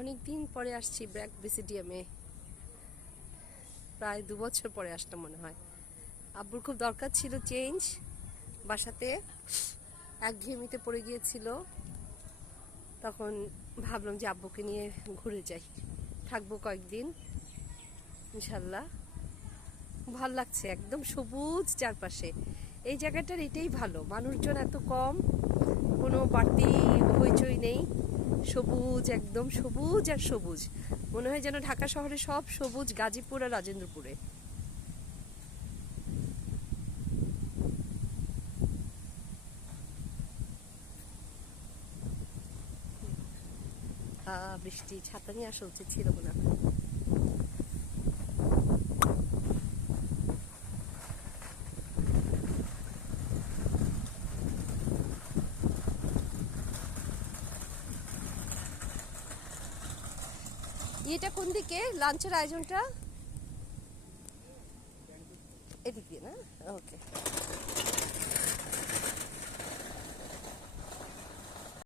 অনেক দিন পরে আসছি ব্র্যাক বিসিডিএমে, প্রায় 2 বছর পরে আসলাম মনে হয়। আব্বুর খুব দরকার ছিল চেঞ্জ, বাসাতে একঘেয়েমিতে পড়ে গিয়েছিল। তখন ভাবলাম যে আব্বুকে নিয়ে ঘুরে যাই, থাকবো কয়েকদিন ইনশাল্লাহ। ভাল লাগছে, একদম সবুজ চারপাশে। এই জায়গাটার এটাই ভালো, মানুষজন এত কম, কোনো বাড়তি হইচই নেই, সবুজ, একদম সবুজ আর সবুজ। মনে হয় যেন ঢাকা শহরে সব সবুজ গাজীপুর আর রাজেন্দ্রপুরে। বৃষ্টি, ছাতা নিয়ে আসা উচিত ছিল না। এটা কোন দিকে লাঞ্চের আয়োজনটা? এদিক দিয়ে না? ওকে।